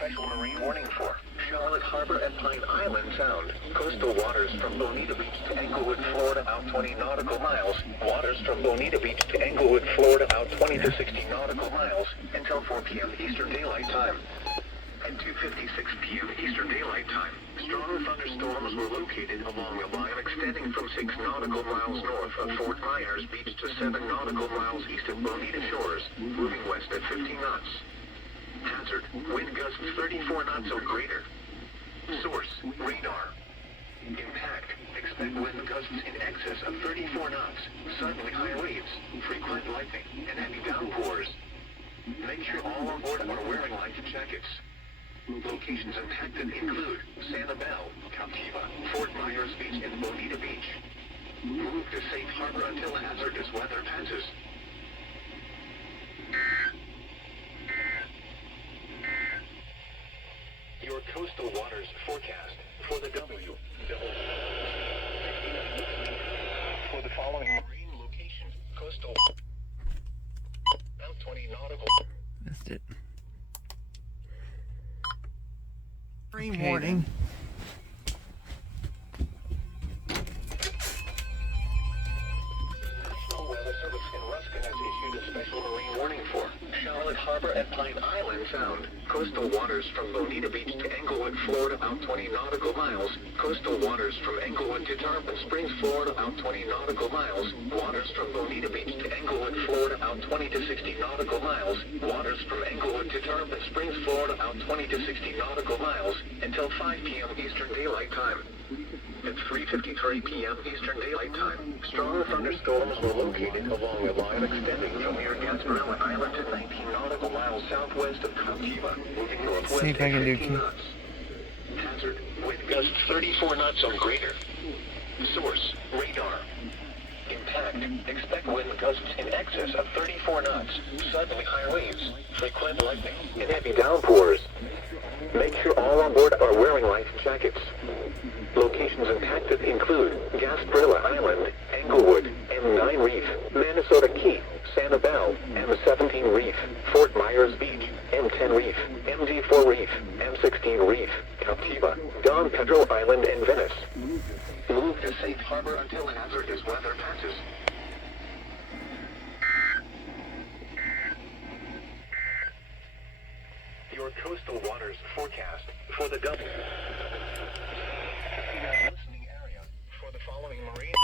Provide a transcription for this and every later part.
Special marine warning for Charlotte Harbor and Pine Island Sound. Coastal waters from Bonita Beach to Englewood, Florida, out 20 nautical miles. Waters from Bonita Beach to Englewood, Florida, out 20 to 60 nautical miles until 4 p.m. Eastern Daylight Time. At 2:56 p.m. Eastern Daylight Time, strong thunderstorms were located along a line extending from 6 nautical miles north of Fort Myers Beach to 7 nautical miles east of Bonita Shores, moving west at 50 knots. Hazard, wind gusts 34 knots or greater. Source, radar. Impact, expect wind gusts in excess of 34 knots, suddenly high waves, frequent lightning, and heavy downpours. Make sure all on board are wearing life jackets. Locations impacted include Sanibel, Captiva, Fort Myers Beach, and Bonita Beach. Move to safe harbor until hazardous weather passes. Your coastal waters forecast for the W. For the following marine locations, coastal about 20 nautical. Missed it. Marine warning. National Weather Service in Ruskin has issued a special marine warning for Charlotte Harbor and Pine Island Sound. Coastal waters from Bonita Beach to Englewood, Florida, out 20 nautical miles. Coastal waters from Englewood to Tarpon Springs, Florida, out 20 nautical miles. Waters from Bonita Beach to Englewood, Florida, out 20 to 60 nautical miles. Waters from Englewood to Tarpon Springs, Florida, out 20 to 60 nautical miles until 5 p.m. Eastern Daylight Time. At 3:53 p.m. Eastern Daylight Time, strong thunderstorms were located along a line extending from near Gasparilla Island to 19 nautical miles southwest of Captiva, moving northwest See if I can do 50 knots. Hazard, wind gusts 34 knots or greater. Source, radar. Impact, expect wind gusts in excess of 34 knots, suddenly high waves, frequent lightning, and heavy downpours. Make sure all on board are wearing life jackets. Locations impacted include Gasparilla Island, Englewood, M9 Reef, Minnesota Key, Sanibel, M17 Reef, Fort Myers Beach, M10 Reef, MD4 Reef, M16 Reef, Captiva, Don Pedro Island, and Venice. Move to safe harbor until hazardous weather passes. Your coastal waters forecast for the W. Listening area for the following marine.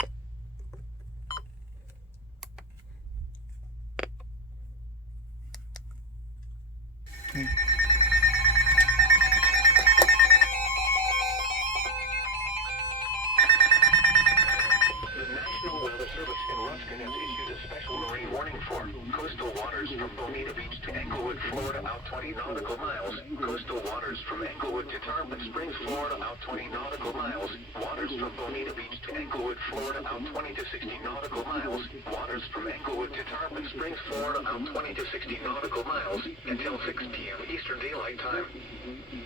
The National Weather Service in Ruskin has issued a special marine warning for coastal waters from Bonita Beach to Englewood, Florida, out 20 nautical miles. Coastal waters from Englewood to Tarpon Springs, Florida, out 20 nautical miles. Waters from Bonita Beach to Englewood, Florida, out 20 to 60 nautical miles. Waters from Englewood to Tarpon Springs, Florida, out 20 to 60 nautical miles until 6 p.m. Eastern Daylight Time.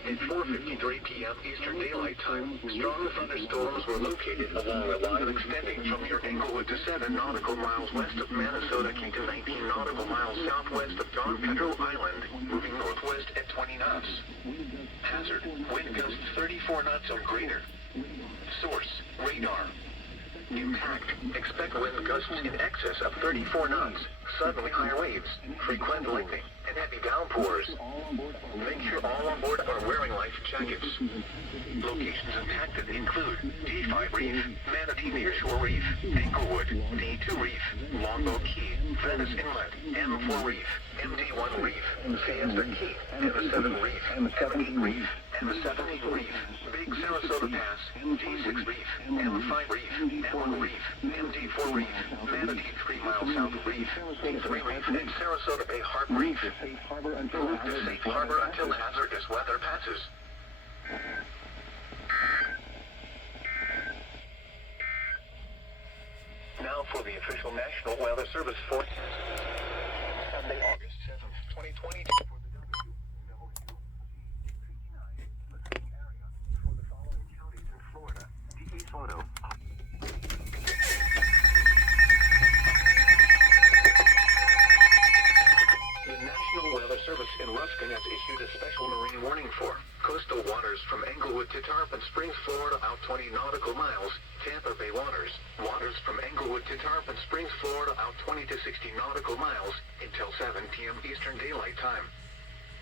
At 4:53 p.m. Eastern Daylight Time, strong thunderstorms were located along a line extending from near Englewood to 7 nautical miles west of Minnesota Key to 19 nautical miles southwest of Don Pedro Island, moving northwest at 20 knots. Hazard, wind gusts 34 knots or greater. Source, radar. Impact, expect wind gusts in excess of 34 knots, suddenly high waves, frequent lightning, and heavy downpours. Make sure all on board are wearing life jackets. Locations impacted include D5 Reef, Manatee Nearshore Reef, Englewood, D2 Reef, Longboat Key, Venice Inlet, M4 Reef, MD1 Reef, Fiesta Key, M7 Reef, M8 Reef, M17 Reef, Big Sarasota Pass, D6 Reef, M5 Reef, M1 Reef, MD4 Reef, Manatee 3 miles south of Reef, D3 Reef, and Sarasota Bay Harbor Reef. Move to safe harbor until hazardous weather passes. Now for the official National Weather Service forecast. Sunday, August 7th, 2022 for the W. 59, listening area. marine warning for coastal waters from Englewood to Tarpon Springs, Florida, out 20 nautical miles. Tampa Bay waters. Waters from Englewood to Tarpon Springs, Florida, out 20 to 60 nautical miles until 7 p.m. Eastern Daylight Time.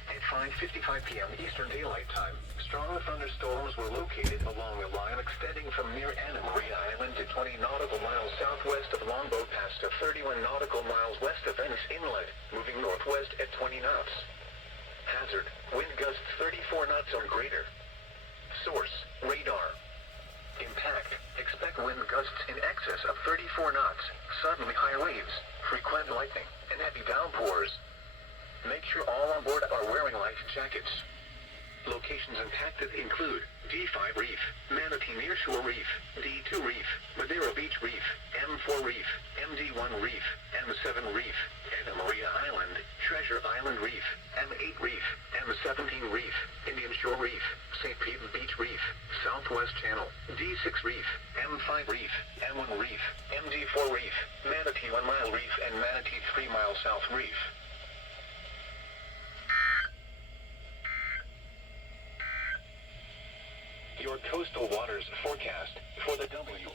At 5:55 p.m. Eastern Daylight Time, strong thunderstorms were located along a line extending from near Anna Maria Island to 20 nautical miles southwest of Longboat Pass to 31 nautical miles west of Venice Inlet, moving northwest at 20 knots. Hazard, wind gusts 34 knots or greater. Source, radar. Impact, expect wind gusts in excess of 34 knots, suddenly high waves, frequent lightning, and heavy downpours. Make sure all on board are wearing life jackets. Locations impacted include D5 Reef, Manatee Nearshore Reef, D2 Reef, Madeira Beach Reef, M4 Reef, MD1 Reef, M7 Reef, Anna Maria Island, Treasure Island Reef, M8 Reef, M17 Reef, Indian Shore Reef, St. Pete Beach Reef, Southwest Channel, D6 Reef, M5 Reef, M1 Reef, MD4 Reef, Manatee 1 Mile Reef, and Manatee 3 Mile South Reef. Your coastal waters forecast for the WWC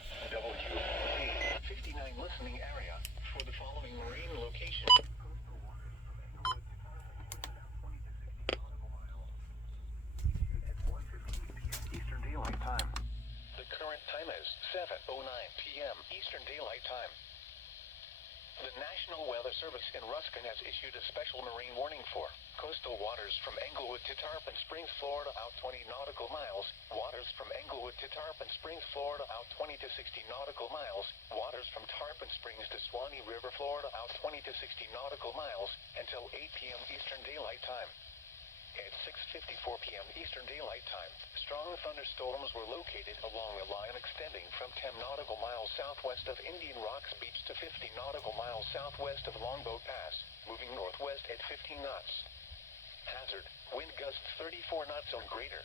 59 listening area for the following marine location. Coastal waters from Englewood to Tarpon Springs, out 20 to 60 nautical miles. Issued at 1:58 p.m. Eastern Daylight Time. The current time is 7:09 p.m. Eastern Daylight Time. The National Weather Service in Ruskin has issued a special marine warning for coastal waters from Englewood to Tarpon Springs, Florida, out 20 nautical miles. Waters from Englewood to Tarpon Springs, Florida, out 20 to 60 nautical miles. Waters from Tarpon Springs to Swanee River, Florida, out 20 to 60 nautical miles until 8 p.m. Eastern Daylight Time. At 6:54 p.m. Eastern Daylight Time, strong thunderstorms were located along a line extending from 10 nautical miles southwest of Indian Rocks Beach to 50 nautical miles southwest of Longboat Pass, moving northwest at 15 knots. Hazard, wind gusts 34 knots or greater.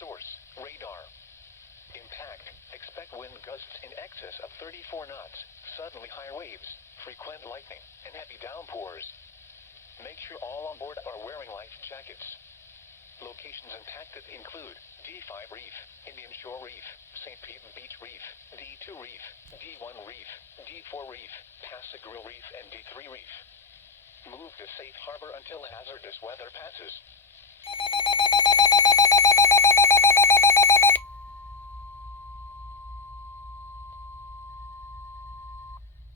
Source, radar. Impact, expect wind gusts in excess of 34 knots, suddenly high waves, frequent lightning, and heavy downpours. Make sure all on board are wearing life jackets. Locations impacted include D5 Reef, Indian Shore Reef, St. Pete Beach Reef, D2 Reef, D1 Reef, D4 Reef, Passagril Reef, and D3 Reef. Move to safe harbor until hazardous weather passes.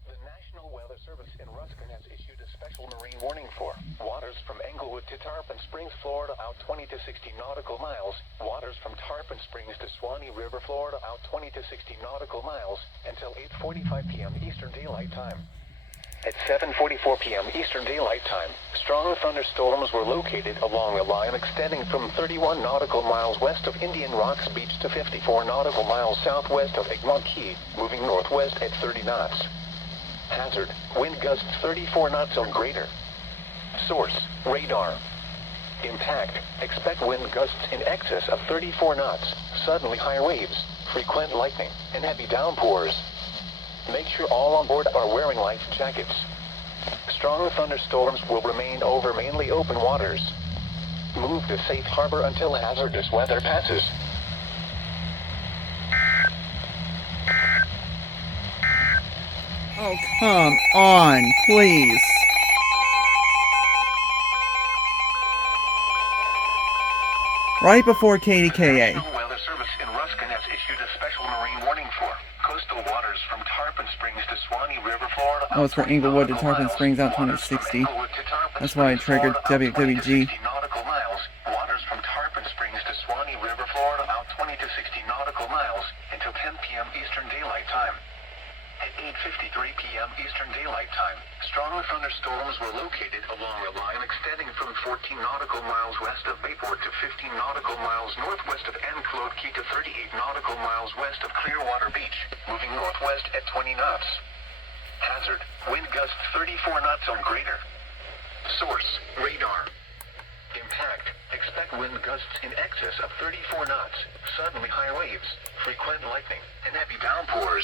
The National Weather Service in Ruskin has issued a special marine warning for waters from Englewood to Tarpon Springs, Florida, out 20 to 60 nautical miles. Waters from Tarpon Springs to Swanee River, Florida, out 20 to 60 nautical miles until 8:45 p.m. Eastern Daylight Time. At 7:44 p.m. Eastern Daylight Time, strong thunderstorms were located along a line extending from 31 nautical miles west of Indian Rocks Beach to 54 nautical miles southwest of Egmont Key, moving northwest at 30 knots. Hazard, wind gusts 34 knots or greater. Source, radar. Impact, expect wind gusts in excess of 34 knots, suddenly high waves, frequent lightning, and heavy downpours. Make sure all on board are wearing life jackets. Strong thunderstorms will remain over mainly open waters. Move to safe harbor until hazardous weather passes. Oh, come on, please. Right before KDKA. The National Weather Service in Ruskin has issued a special marine warning for coastal waters from Tarpon Springs to Swanee River, Florida. Oh, it's for Englewood to Tarpon Springs out 260. That's why I triggered WWG. Nautical miles. Waters from Tarpon Springs to Swanee River, Florida, out 20 to 60 nautical miles until 10 p.m. Eastern Daylight Time. At 8:53 p.m. Eastern Daylight Time, strong thunderstorms were located along a line extending from 14 nautical miles west of Bayport to 15 nautical miles northwest of Enclode Key to 38 nautical miles west of Clearwater Beach, moving northwest at 20 knots. Hazard, wind gusts 34 knots or greater. Source, radar. Impact, expect wind gusts in excess of 34 knots, suddenly high waves, frequent lightning, and heavy downpours.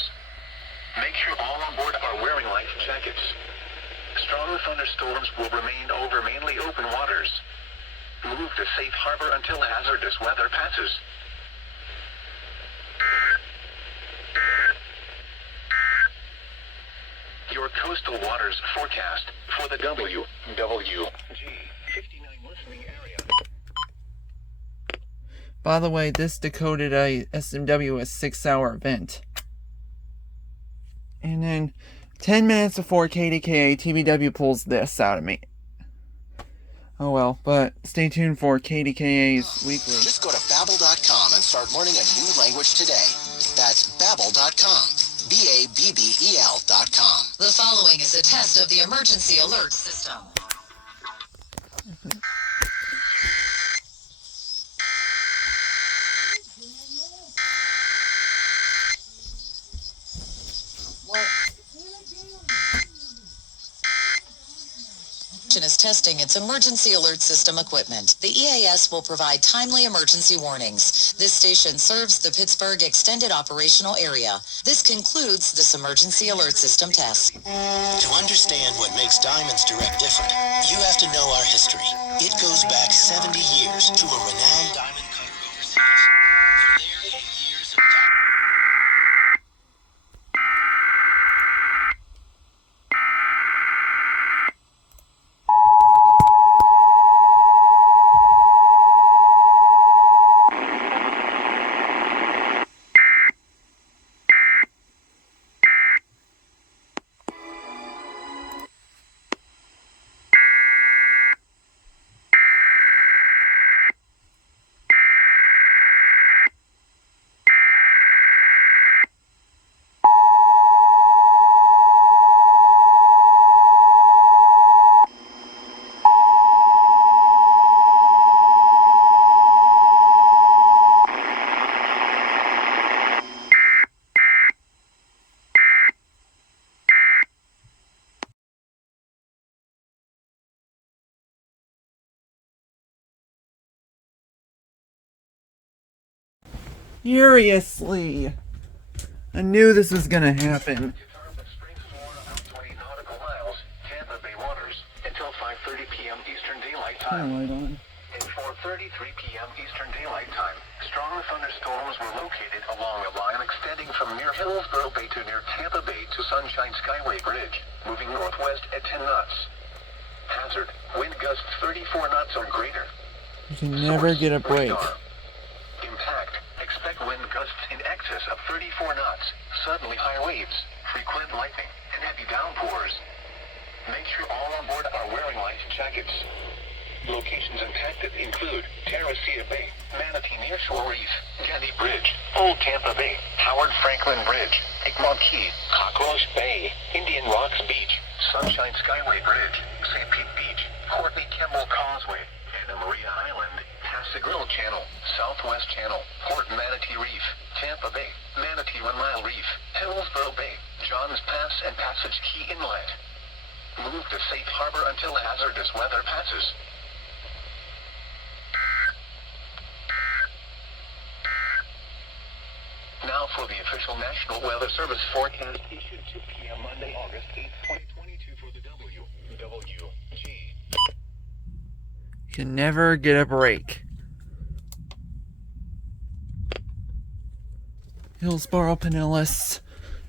Make sure all on board are wearing life jackets. Strong thunderstorms will remain over mainly open waters. Move to safe harbor until hazardous weather passes. Your coastal waters forecast for the WG 59 listening area. By the way, this decoded a SMW as 6-hour event. And then 10 minutes before KDKA, TBW pulls this out of me. Oh well, but stay tuned for KDKA's weekly. Just go to Babbel.com and start learning a new language today. That's Babbel.com. Babbel.com. The following is a test of the emergency alert system. Is testing its emergency alert system equipment. The EAS will provide timely emergency warnings. This station serves the Pittsburgh Extended Operational Area. This concludes this emergency alert system test. To understand what makes Diamonds Direct different, you have to know our history. It goes back 70 years to a renowned diamond cutter overseas. From there came years of Furiously! I knew this was gonna happen. Springs, Florida, out 20 nautical miles, Tampa Bay waters, until 5:30 p.m. Eastern Daylight Turn Time. the light on. At 4:33 p.m. Eastern Daylight Time, strong thunderstorms were located along a line extending from near Hillsborough Bay to near Tampa Bay to Sunshine Skyway Bridge, moving northwest at 10 knots. Hazard, wind gusts 34 knots or greater. You can never get a break. Radar. Impact, expect wind gusts in excess of 34 knots, suddenly high waves, frequent lightning, and heavy downpours. Make sure all on board are wearing life jackets. Locations impacted include Terracea Bay, Manatee Nearshore Reef, Getty Bridge, Old Tampa Bay, Howard Franklin Bridge, Egmont Key, Cockroach Bay, Indian Rocks Beach, Sunshine Skyway Bridge, St. Pete Beach, Courtney Kimball Causeway, Anna Maria Island, Pass Grill Channel, Southwest Channel, Port Manatee Reef, Tampa Bay, Manatee 1 Mile Reef, Hillsborough Bay, Johns Pass and Passage Key Inlet. Move to safe harbor until hazardous weather passes. Now for the official National Weather Service forecast issued 2 p.m. Monday, August 8, 2022 for the WG. You can never get a break. Hillsborough, Pinellas,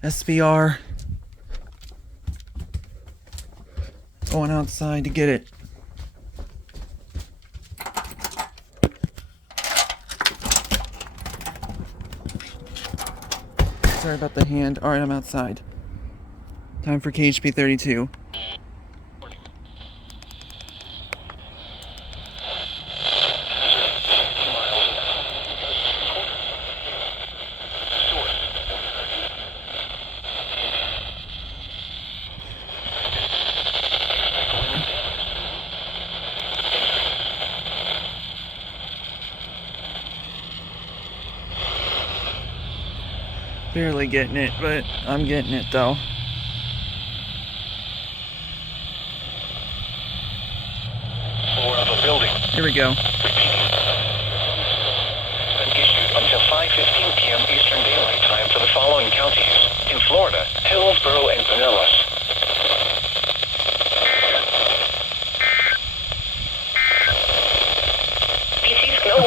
SBR. Going outside to get it. Sorry about the hand. Alright, I'm outside. Time for KHP 32. Barely getting it, but I'm getting it though. Floor of a building. Here we go. Issued until 5:15 p.m. Eastern Daylight Time for the following counties. In Florida, Hillsborough and Pinellas.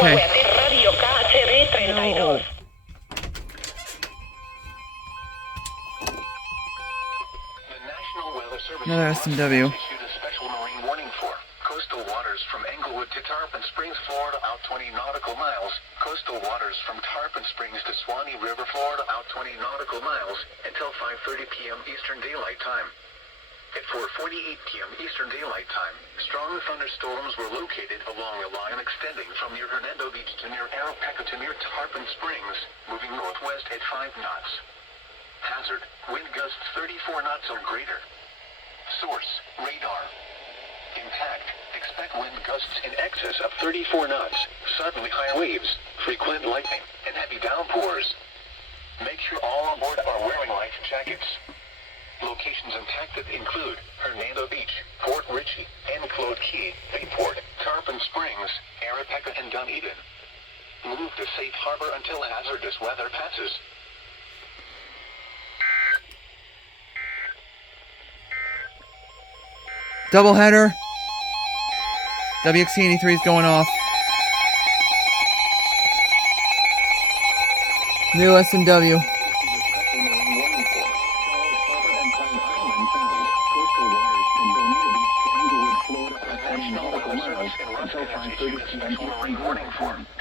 Okay. No. Another SMW. Issued a special marine warning for coastal waters from Englewood to Tarpon Springs, Florida, out 20 nautical miles. Coastal waters from Tarpon Springs to Swanee River, Florida, out 20 nautical miles until 5:30 p.m. Eastern Daylight Time. At 4:48 p.m. Eastern Daylight Time, strong thunderstorms were located along a line extending from near Hernando Beach to near Arapaca to near Tarpon Springs, moving northwest at 5 knots. Hazard, wind gusts 34 knots or greater. Source, radar. Impact, expect wind gusts in excess of 34 knots, suddenly high waves, frequent lightning, and heavy downpours. Make sure all on board are wearing life jackets. Locations impacted include Hernando Beach, Port Richey, and Claude Key, Bayport, Tarpon Springs, Arapaca, and Dunedin. Move to safe harbor until hazardous weather passes. Doubleheader. WXC-83 is going off. New SMW.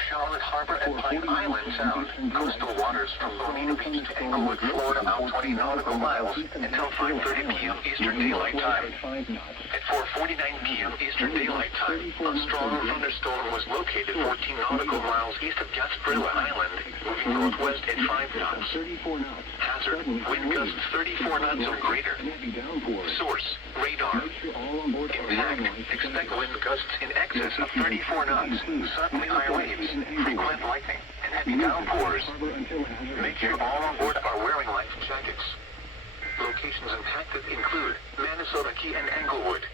Charlotte Harbor and Pine Island Sound. Coastal waters from Bonita Beach to Englewood, Florida, out 20 nautical miles until 5:30 p.m. Eastern Daylight Time. At 4:49 p.m. Eastern Daylight Time, a strong thunderstorm was located 14 nautical miles east of Gasparilla Island, moving northwest at 5 knots. Hazard, wind gusts 34 knots or greater. Source, radar. Impact, expect wind gusts in excess of 34 knots, suddenly high waves, frequent lightning, and heavy downpours. Make sure all on board are wearing life jackets. Locations impacted include Minnesota Key and Englewood.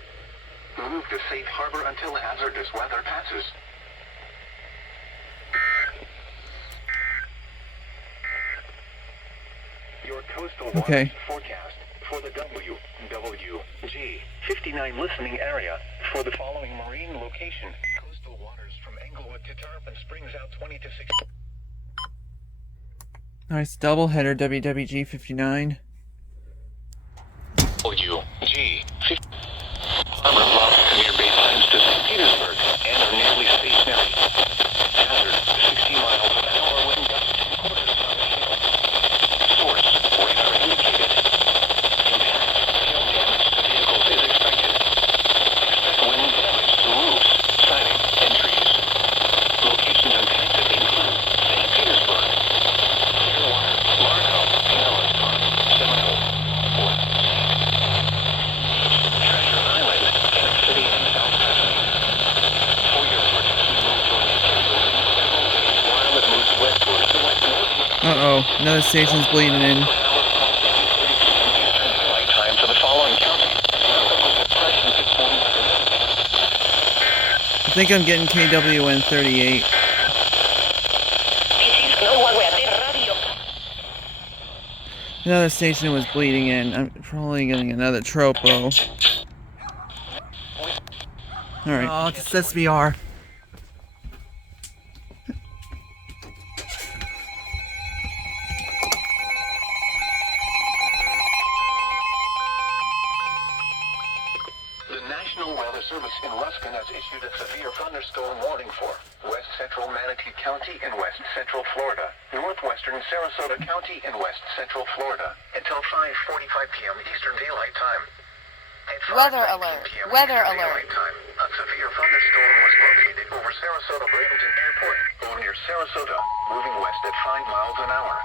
Move to safe harbor until hazardous weather passes. Your coastal waters forecast for the WWG 59 listening area for the following marine location. Coastal waters from Englewood to Tarpon Springs, out 20 to 6. Nice doubleheader, WWG 59. WG 50. Harbor blocks near basetimes to St. Petersburg and are nearly stationary. Hazard, 60 miles an hour wind gusts, quarter size hail. Source, radar indicated. Impact, hail damage to vehicles is expected. Expect wind damage to roofs, siding, and trees. Locations impacted include St. Petersburg, Clearwater, Largo, Pinellas Park, Seminole, Fort Treasure Island, Kent City, and South Pasadena. For your protection, move to an several days while it moves westward to west-northeast. Uh-oh, another station's bleeding in. Time for the following county. Depression could form by the I think I'm getting KWN 38. Another station was bleeding in. I'm probably getting another tropo. Alright. Oh, it's SBR. The National Weather Service in Ruskin has issued a severe thunderstorm warning for west central Manatee County in west central Florida, northwestern Sarasota County in west central Florida, until 5:45 p.m. Eastern Daylight Time. At Weather 5:19 alert. p.m. Weather Eastern alert. Daylight Time, a severe thunderstorm was located over Sarasota Bradenton Airport, or near Sarasota, moving west at 5 miles an hour.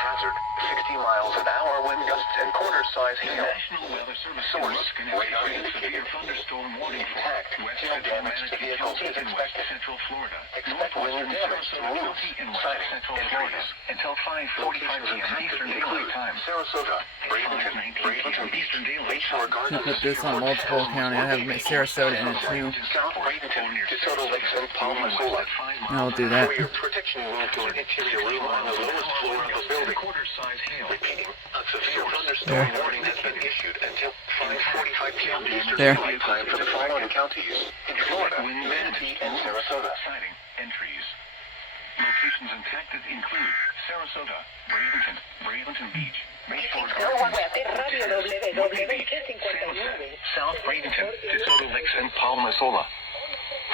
Hazard, 60 miles an hour wind gusts and quarter-size hail. National Weather Service source, radar indicated thunderstorm warning. Impact, hail damage to vehicles is expected. Central Florida. Expect wind damage to roofs, siding, and trees. Until 5:45 p.m. Eastern Daylight Time. Sarasota, Bradenton, Eastern Daylight Shore Gardens. Put this on multiple county. I have Sarasota in it too. South Bradenton, DeSoto Lakes, and Palmasola. I'll do that. For your protection, move to an interior room on the lowest floor of the building. Repeating, a severe thunderstorm warning has been issued until 5:45 p.m. Eastern Daylight Time for the following counties in Florida, Manatee, and Sarasota. Siding, entries. Locations impacted include Sarasota, Bradenton Beach, Mayford, South Bradenton, DeSoto Lakes, and Palmasola.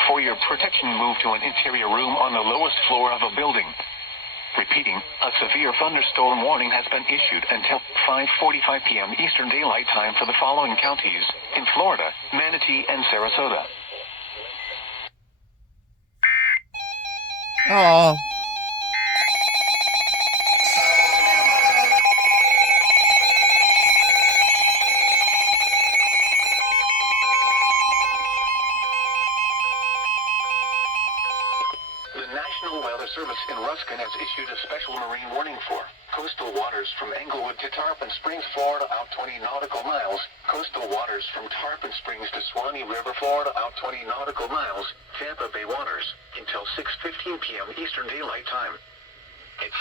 For your protection, move to an interior room on the lowest floor of a building. Repeating, a severe thunderstorm warning has been issued until 5:45 p.m. Eastern Daylight Time for the following counties in Florida, Manatee, and Sarasota. Oh. The National Weather Service in Ruskin has issued a special marine warning for coastal waters from Englewood to Tarpon Springs, Florida, out 20 nautical miles. Coastal waters from Tarpon Springs to Swanee River, Florida, out 20 nautical miles. Tampa Bay waters until 6:15 p.m. Eastern Daylight Time. At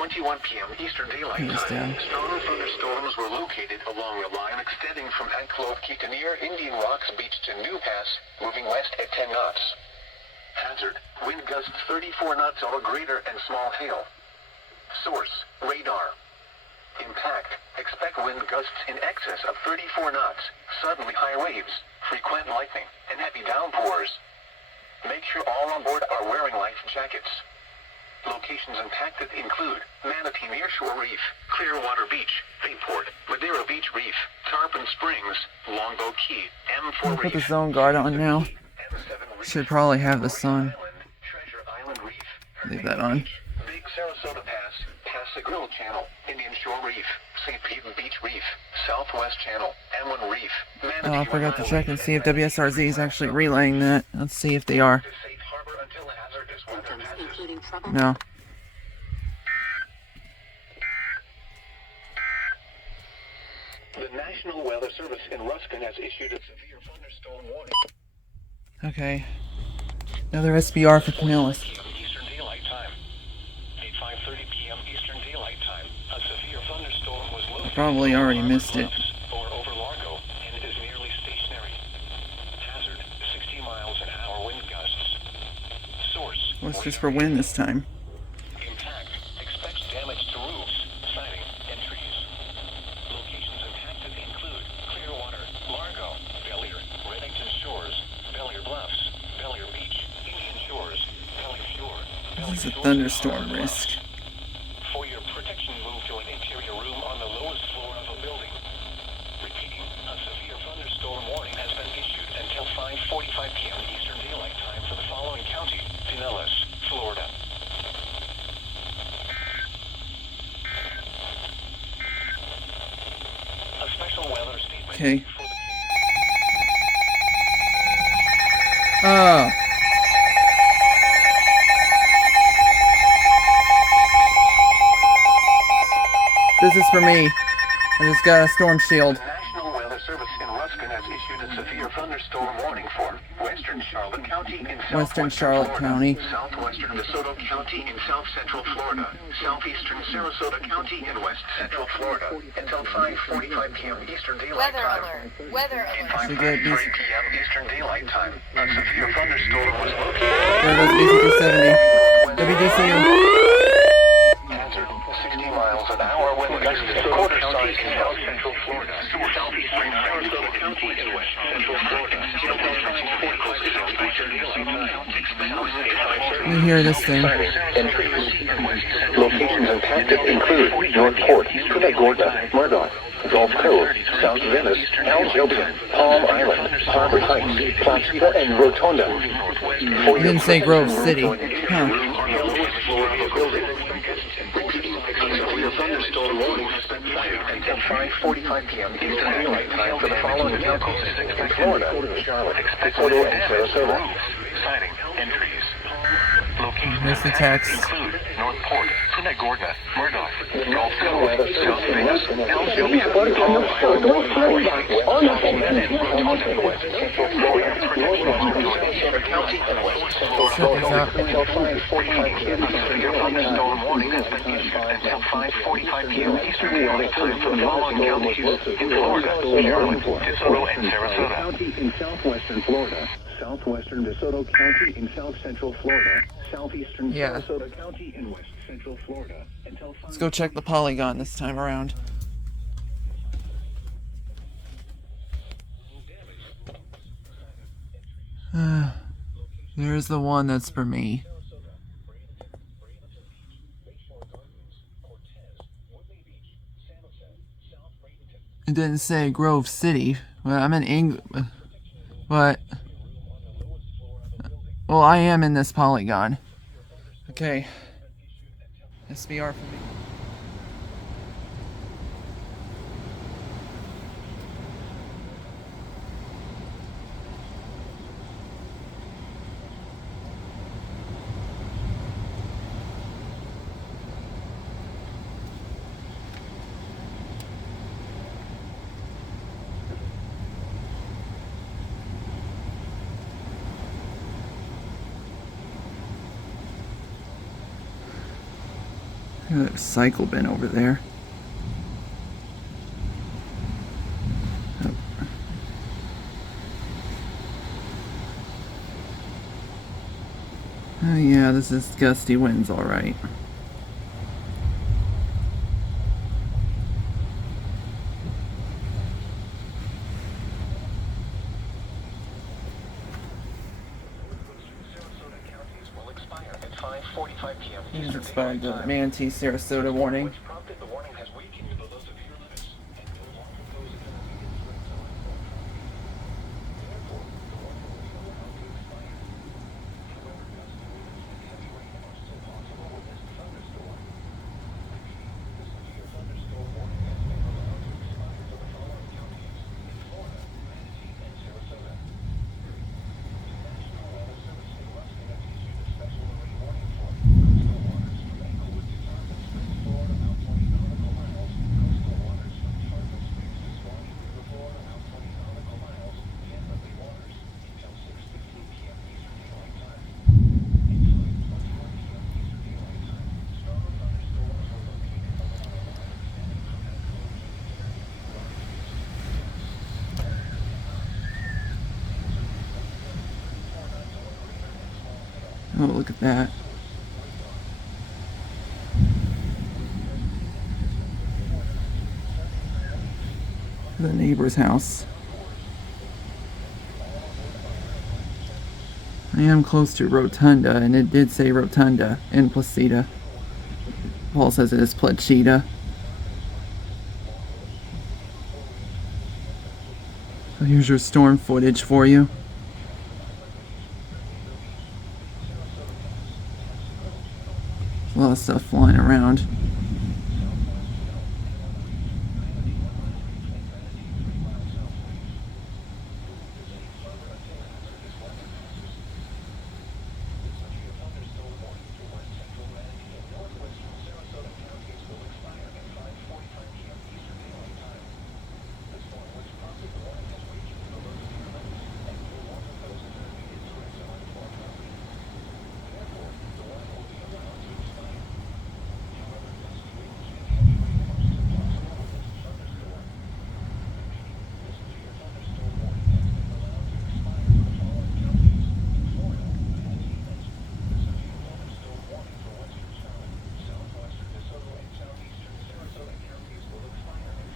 5:21 p.m. Eastern Daylight Time, strong thunderstorms were located along the line extending from Anclove Key to near Indian Rocks Beach to New Pass, moving west at 10 knots. Hazard, wind gusts 34 knots or greater and small hail. Source, radar. Impact, expect wind gusts in excess of 34 knots, suddenly high waves, frequent lightning, and heavy downpours. Make sure all on board are wearing life jackets. Locations impacted include Manatee Nearshore Reef, Clearwater Beach, Bayport, Madeira Beach Reef, Tarpon Springs, Longboat Key, M4 I'll Reef. put the zone guard on now. Should probably have the sun. Treasure Island Reef, Leave that on. Big Sarasota Pass, Pascagoula Channel, Indian Shore Reef, St. Pete Beach Reef, Southwest Channel, M1 Reef, Oh, I forgot to check and see if WSRZ is actually relaying that. Let's see if they are. Safe harbor until hazardous weather passes. No. The National Weather Service in Ruskin has issued a severe thunderstorm warning. Okay. Another SBR for Pinellas. Eastern Daylight Time. At 5:30 p.m. Eastern Daylight Time, a severe thunderstorm was located. Probably already missed it. Or over Largo, and is nearly stationary. Hazard: 60 miles an hour wind gusts. Source: What's just for wind this time? Impact: expect damage to roofs, siding, and trees. Locations impacted include Clearwater, Largo, Bellier, Reddington Shores, Bellier Bluffs, Bellier Beach, Indian Shores, Bellier Shore. This is a thunderstorm risk. For your protection, move to an interior room on the lowest floor of a building. Repeating, a severe thunderstorm warning has been issued until 5:45 p.m. Eastern Daylight Time for the following county: Pinellas, Florida. A special weather statement Okay. for the Oh. This is for me. I just got a storm shield. National Weather Service in Ruskin has issued a severe thunderstorm warning for Western Charlotte County in Western southwestern Charlotte Florida, County. Southwestern DeSoto County in south central Florida, southeastern Sarasota County in west central Florida, until 5:45 p.m. Eastern Daylight Weather Time. alert. Weather At alert. So get 5:33 these- p.m. Eastern Daylight Time, a severe thunderstorm was located. There goes BC270. WDCU. Hazard: 60 miles an hour wind gusts at quarter size in south central Florida, southeastern Sarasota County in west central Florida. Let me hear this thing. Locations impacted include North Port, Punta Gorda, Murdoch, Gulf Cove, South Venice, Algeciras, Palm Island, Harbor Heights, Placida, and Rotonda. I didn't say Grove City. Huh. Thunderstorm warning has been fired until 5:45 p.m. Eastern Daylight Time for the following counties in Florida, Charlotte, DeSoto, and Sarasota. Siding, entries. Locations There's the text. include North Port, Punta Gorda, Murdoch, Gulf Coast, South Venus, Algeria, Palm Island, Salina and Rotonda in west central Florida, protection Ventura County and west central Florida until 5:45 p.m. Severe thunderstorm warning has been issued until 5:45 p.m. Eastern Daylight Time for the following counties in Florida: Charlotte, DeSoto, and Sarasota. County in southwestern Florida, southwestern DeSoto County in south central Florida, southeastern Yeah. Sarasota County in west central Florida until Let's go check the polygon this time around. There's the one that's for me. It didn't say Grove City. Well, I'm in England. But... well, I am in this polygon. Okay. SBR for me. Look at that cycle bin over there. Oh yeah, this is gusty winds, alright. He's expired the Manatee Sarasota warning. Oh, look at that. The neighbor's house. I am close to Rotunda, and it did say Rotunda in Placida. Paul says it is Placida. So here's your storm footage for you. A lot of stuff flying around.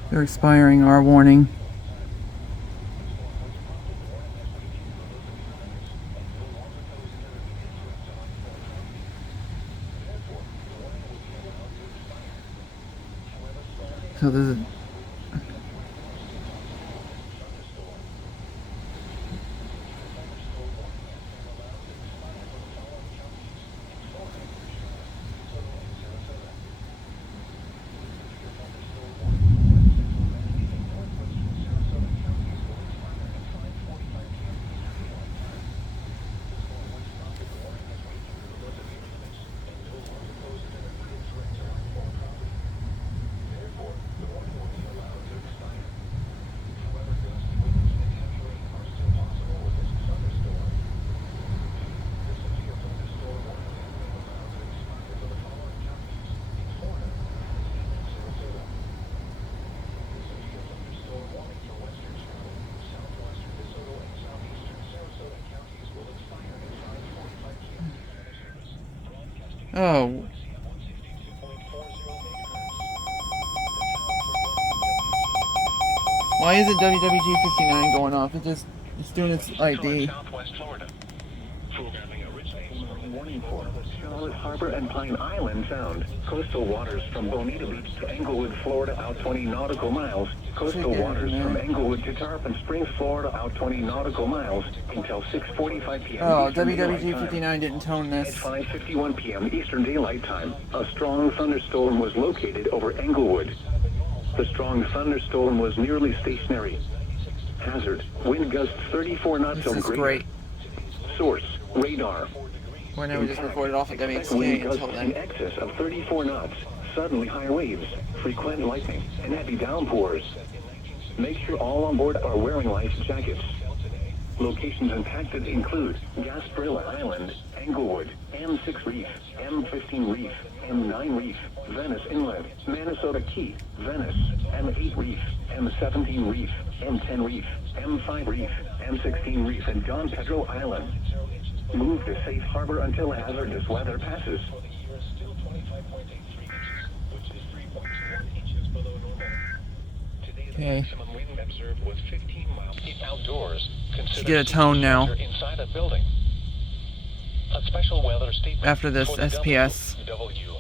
They're expiring our warning. So this is... Oh. Why is it WWG 59 going off? It's doing its ID. Southwest Florida. Warning for Charlotte Harbor and Pine Island Sound. Coastal waters from Bonita Beach to Englewood, Florida, out 20 nautical miles. Coastal waters from Englewood to Tarpon Springs, Florida, out 20 nautical miles until 6:45 p.m. Oh, Eastern WWG Daylight 59 Time. didn't tone At this. 5:51 p.m. Eastern Daylight Time, a strong thunderstorm was located over Englewood. The strong thunderstorm was nearly stationary. Hazard: wind gusts 34 knots This or is greater. great. Source: radar. Right now we just recorded off at Expect WXK wind until gusts in then. excess of 34 knots, suddenly high waves, frequent lightning, and heavy downpours. Make sure all on board are wearing life jackets. Locations impacted include Gasparilla Island, Englewood, M6 Reef, M15 Reef, M9 Reef, Venice Inlet, Minnesota Key, Venice, M8 Reef, M17 Reef, M10 Reef, M5 Reef, M16 Reef, and Don Pedro Island. Move to safe harbor until hazardous weather passes. Okay. Maximum wind observed was 15 miles. Keep outdoors. Consider Get a tone now. inside a building. A special weather statement After this for the SPS. WG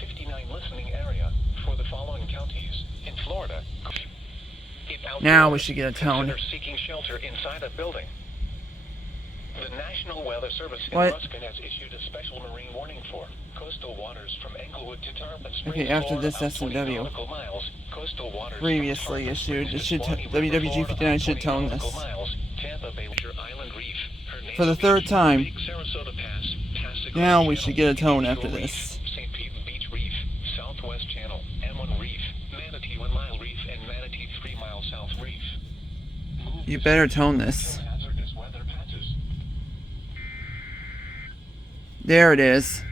59 listening area for the following counties in Florida. If Now we outdoors, should get a tone. consider seeking shelter inside a building. The National Weather Service in What? Ruskin has issued a special marine warning for coastal waters from Englewood to Tarpon Springs, Okay, after Florida, this out 20 S&W. nautical miles. Coastal waters from Previously Tarpon issued. Springs It to should Swanee River, WWG Florida, 59 out should 20 tone nautical this. miles. Tampa Bay, Island Reef, Hernando For the third Beach, time. Big Sarasota Pass, Pacific Now we Channel, should get a tone Angel after Reef, this. St. Pete Beach Reef, Southwest Channel, M1 Reef, Manatee 1 Mile Reef, and Manatee 3 Mile South Reef. Move You to better safe tone harbor this. until hazardous weather passes. There it is.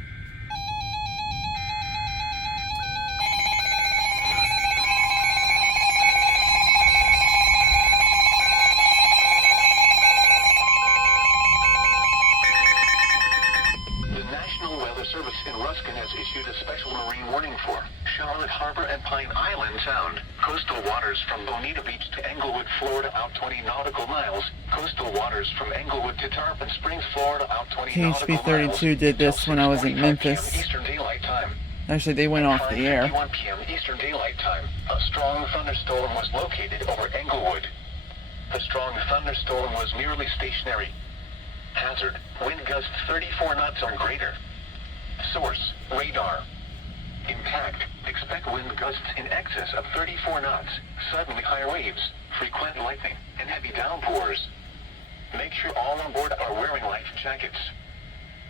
The National Weather Service in Ruskin has issued a special marine warning for Charlotte Harbor and Pine Island Sound. Coastal waters from Bonita Beach to Englewood, Florida, out 20 nautical miles. Coastal waters from Englewood to Tarpon Springs, Florida, out 20 nautical KHB miles. 32 did this when I was in 6:45 Memphis. p.m. Eastern Daylight Time. Actually, they went off the air. 5:51 p.m. Eastern Daylight Time. A strong thunderstorm was located over Englewood. The strong thunderstorm was nearly stationary. Hazard: wind gusts 34 knots or greater. Source: radar. Impact: expect wind gusts in excess of 34 knots, suddenly high waves, frequent lightning, and heavy downpours. Make sure all on board are wearing life jackets.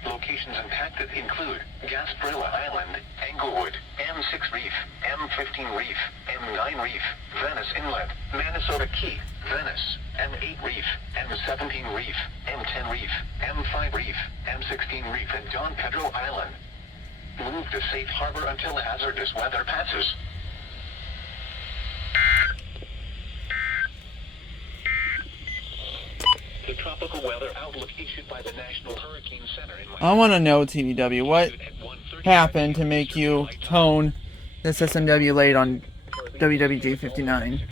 Locations impacted include Gasparilla Island, Englewood, M6 Reef, M15 Reef, M9 Reef, Venice Inlet, Minnesota Key, Venice, M8 Reef, M17 Reef, M10 Reef, M5 Reef, M16 Reef, and Don Pedro Island. Move to safe harbor until hazardous weather passes. The tropical weather outlook issued by the National Hurricane Center in I want to know, TVW, what happened to make you tone this SMW late on WWG 59?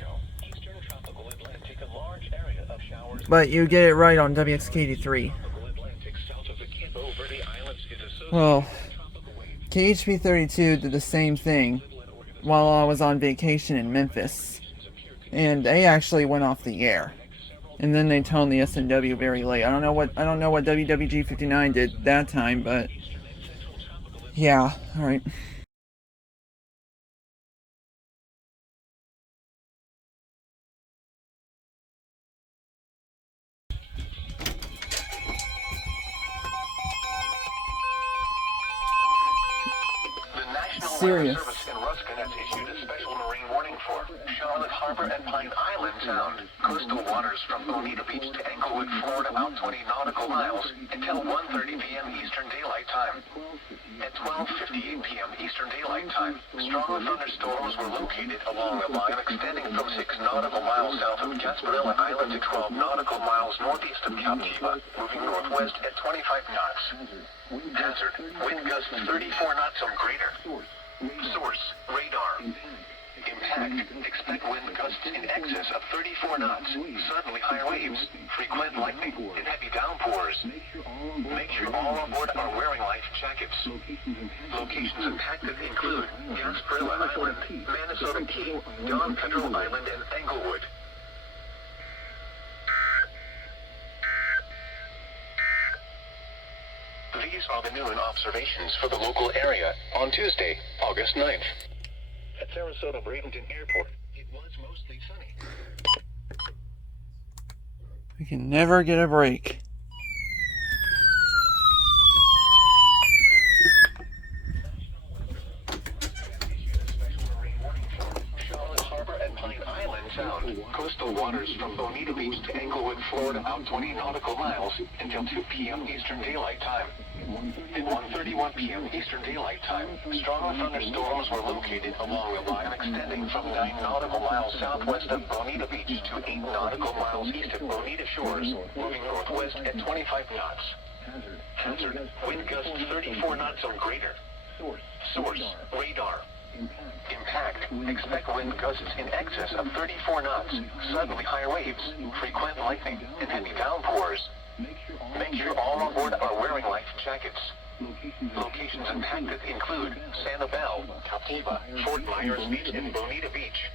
But you get it right on WXK83. Well, KHB 32 did the same thing while I was on vacation in Memphis. And they actually went off the air. And then they toned the SNW very late. I don't know what WWG 59 did that time, but yeah, alright. The National Serious. Weather Service in Ruskin has issued a special marine warning for Charlotte Harbor Harbor and Pine Island Sound. Coastal waters from Bonita Beach to Englewood, Florida, out 20 nautical miles until 1:30 p.m. Eastern Daylight Time. At 12:58 p.m. Eastern Daylight Time, strong thunderstorms were located along a line extending from 6 nautical miles south of Gasparilla Island to 12 nautical miles northeast of Captiva, moving northwest at 25 knots. Hazard, wind gusts 34 knots or greater. Source, radar. Impact, expect wind gusts in excess of 34 knots, suddenly high waves, frequent lightning, and heavy downpours. Make sure all on board are wearing life jackets. Locations impacted include Gasparilla Island, Minnesota Key, Don Pedro Island, and Englewood. These are the noon observations for the local area on Tuesday, August 9th. At Sarasota Bradenton Airport, it was mostly sunny. We can never get a break. Charlotte Harbor and Pine Island Sound. Coastal waters from Bonita Beach to Englewood, Florida, out 20 nautical miles until 2 p.m. Eastern Daylight Time. At 1:31 p.m. Eastern Daylight Time, strong thunderstorms were located along a line extending from 9 nautical miles southwest of Bonita Beach to 8 nautical miles east of Bonita Shores, moving northwest at 25 knots. Hazard, wind gusts 34 knots or greater. Source, radar. Impact, expect wind gusts in excess of 34 knots, suddenly high waves, frequent lightning, and heavy downpours. Make sure all on board are wearing life jackets. Locations impacted include Sanibel, Captiva, Fort Myers Beach, and Bonita Beach.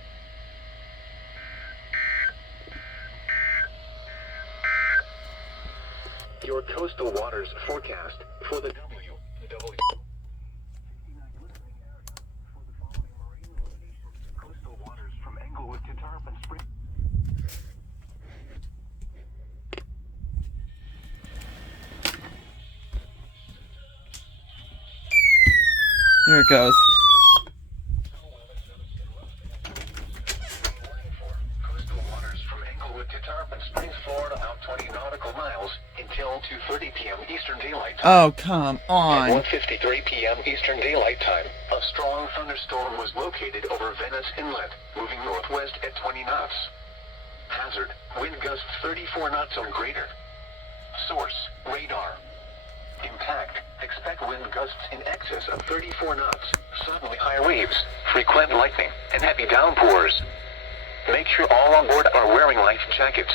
Your coastal waters forecast for the WW. Coastal waters from Englewood to Tarpon Springs. Here it goes. Coastal waters from Englewood to Tarpon Springs, Florida, out 20 nautical miles until 2:30 p.m. Eastern Daylight Time. Oh, come At on. 1:53 p.m. Eastern Daylight Time, a strong thunderstorm was located over Venice Inlet, moving northwest at 20 knots. Hazard, wind gusts 34 knots or greater. Source, radar. Impact, expect wind gusts in excess of 34 knots, suddenly high waves, frequent lightning, and heavy downpours. Make sure all on board are wearing life jackets.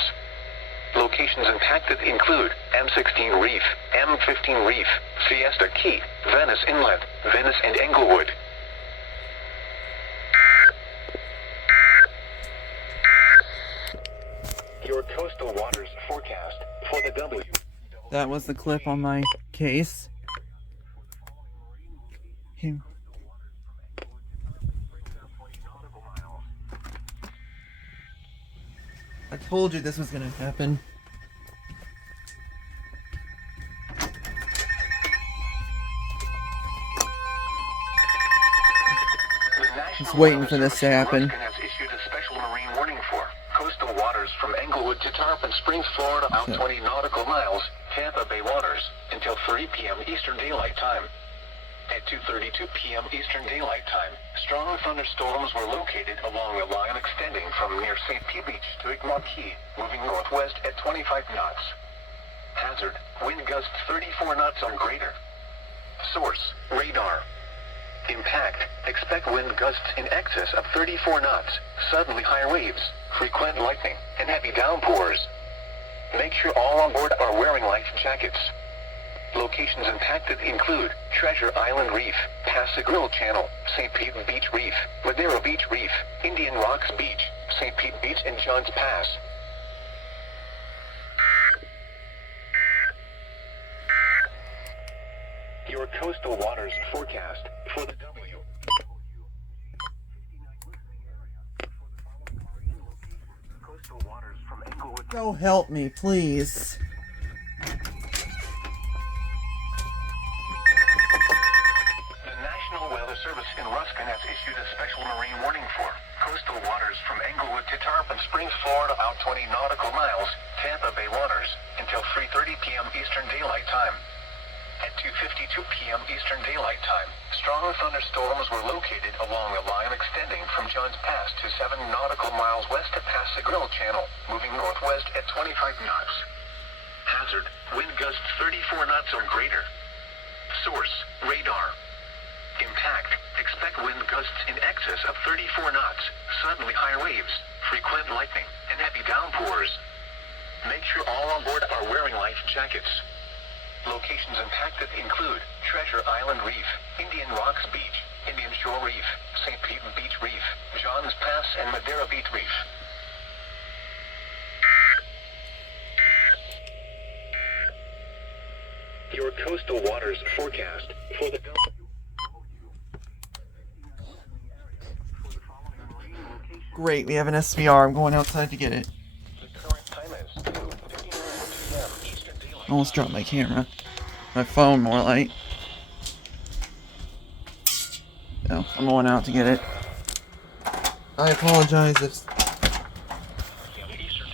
Locations impacted include M16 Reef, M15 Reef, Fiesta Key, Venice Inlet, Venice and Englewood. Your coastal waters forecast for the W. That was the clip on my case. Here. I told you this was gonna happen. Just waiting for this to happen. Ruskin has issued a special marine warning for coastal waters from Englewood to Tarpon Springs, Florida, out 20 nautical miles, Tampa Bay waters, until 3 p.m. Eastern Daylight Time. At 2:32 p.m. Eastern Daylight Time, strong thunderstorms were located along a line extending from near St. Pete Beach to Igmont Key, moving northwest at 25 knots. Hazard, wind gusts 34 knots or greater. Source, radar. Impact, expect wind gusts in excess of 34 knots, suddenly high waves, frequent lightning, and heavy downpours. Make sure all on board are wearing life jackets. Locations impacted include Treasure Island Reef, Passagrille Channel, St. Pete Beach Reef, Madera Beach Reef, Indian Rocks Beach, St. Pete Beach, and Johns Pass. Your coastal waters forecast for the W. Coastal waters from Englewood. Go help me, please. The National Weather Service Service in Ruskin has issued a special marine warning for coastal waters from Englewood to Tarpon Springs, Florida, out 20 nautical miles, Tampa Bay waters, until 3:30 p.m. Eastern Daylight Time. At 2:52 p.m. Eastern Daylight Time, strong thunderstorms were located along a line extending from Johns Pass to 7 nautical miles west of Pascagoula Channel, moving northwest at 25 knots. Hazard, wind gusts 34 knots or greater. Source, radar. Impact, expect wind gusts in excess of 34 knots, suddenly high waves, frequent lightning, and heavy downpours. Make sure all on board are wearing life jackets. Locations impacted include Treasure Island Reef, Indian Rocks Beach, Indian Shore Reef, St. Pete Beach Reef, Johns Pass and Madeira Beach Reef. Your coastal waters forecast for the Great, we have an SVR. I'm going outside to get it. The current time is 2:59 p.m. Eastern Daylight. Almost dropped my camera. My phone, more like. No, I'm going out to get it. I apologize if... Eastern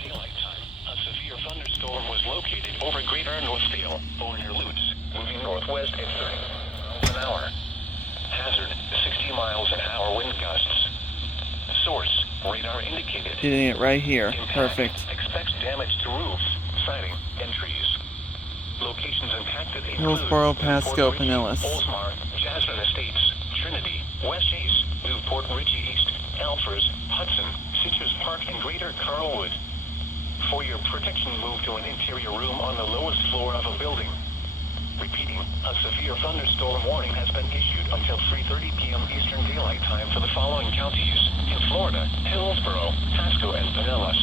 Daylight Time, a severe thunderstorm was located over Greater Northfield, over near Lutz, moving northwest at 30 miles an hour. Hazard, 60 miles an hour wind gusts. Source, radar indicated. Getting it right here. Impact, Perfect. expects damage to roofs, siding, and trees. Locations impacted include Hillsborough, Pasco, Port Richey, Pinellas. Oldsmar, Jasmine Estates, Trinity, West Chase, Newport Richey East, Alfers, Hudson, Citrus Park, and Greater Carlwood. For your protection, move to an interior room on the lowest floor of a building. Repeating, a severe thunderstorm warning has been issued until 3:30 p.m. Eastern Daylight Time for the following counties in Florida: Hillsborough, Pasco, and Pinellas.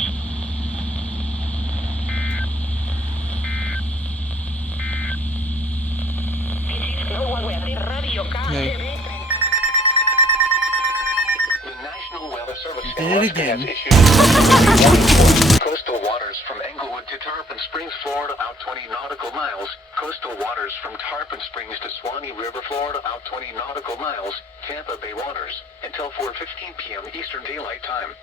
Okay. The National Weather Service Did it again. has issued a warning for coastal waters from Englewood to Tarpon Springs, Florida, out 20 nautical miles. Coastal waters from Tarpon Springs to Swanee River, Florida, out 20 nautical miles. Tampa Bay waters until 4:15 p.m. Eastern Daylight Time.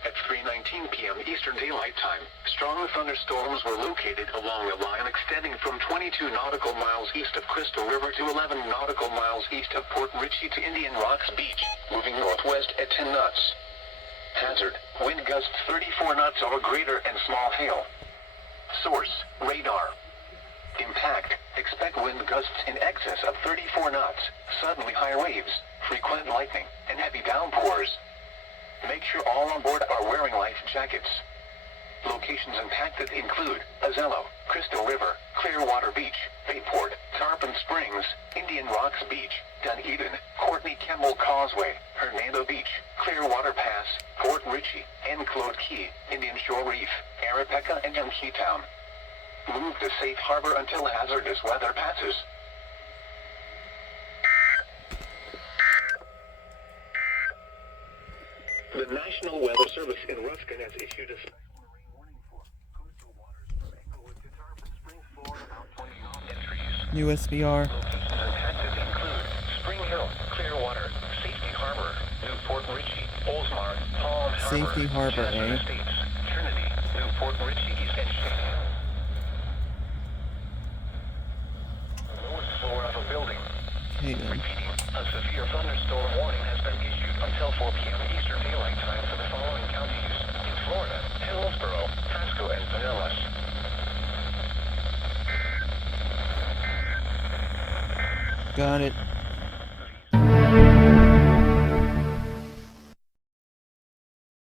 At 3:19 p.m. Eastern Daylight Time, strong thunderstorms were located along a line extending from 22 nautical miles east of Crystal River to 11 nautical miles east of Port Richey to Indian Rocks Beach, moving northwest at 10 knots. Hazard, wind gusts 34 knots or greater and small hail. Source, radar. Impact, expect wind gusts in excess of 34 knots, suddenly high waves, frequent lightning, and heavy downpours. Make sure all on board are wearing life jackets. Locations impacted include Azello, Crystal River, Clearwater Beach, Bayport, Tarpon Springs, Indian Rocks Beach, Dunedin, Courtney Campbell Causeway, Hernando Beach, Clearwater Pass, Port Richey, and Claude Key, Indian Shore Reef, Arapaca, and Yankee Town. Move to safe harbor until hazardous weather passes. The National Weather Service in Ruskin has issued a special marine warning for coastal waters from Englewood to Tarpon Springs, Florida, out 20 knots and trees. USVR. Locations impacted include Spring Hill, Clearwater, Safety Harbor, Newport Richey, Oldsmar, Palm Harbor, Safety Harbor, Jasmine eh? Estates, Trinity, Newport Richey East, and Shady. The lowest floor of a building. Okay then. Repeating, a severe thunderstorm warning has been issued until 4 p.m. Eastern Daylight Time for the following counties in Florida: Hillsborough, Pasco, and Pinellas. Got it.